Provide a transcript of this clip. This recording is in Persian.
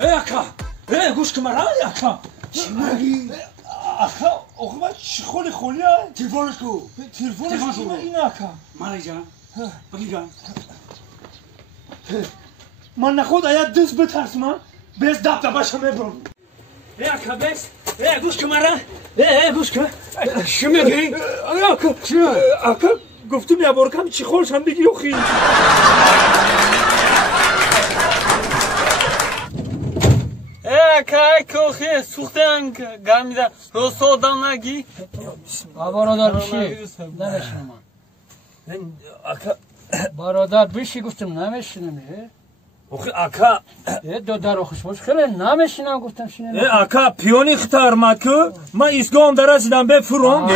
اکا گوش که مرا اکا چی میگی؟ اکا آقا چی خولی تلفونش کو تلفونش کی این اکا مالک جان بگی جان من نخود آید دست بترسم بس دبدبه‌شو میبرم اکا بس گوش که مرا گوش که چی میگی؟ اکا گفتم یا برکم چی خورشم بگی اخی Kaj koche سوختن گرمیده روسو آدم نگی برادر بشی نمیشنم برادر بشی گفتم نمیشنم اخی اکا دو در خوش باش خیلی نمیشنم گفتم شنیدم اکا پیونی اختار مد که من ایستگاه هم درست دیدم به فرون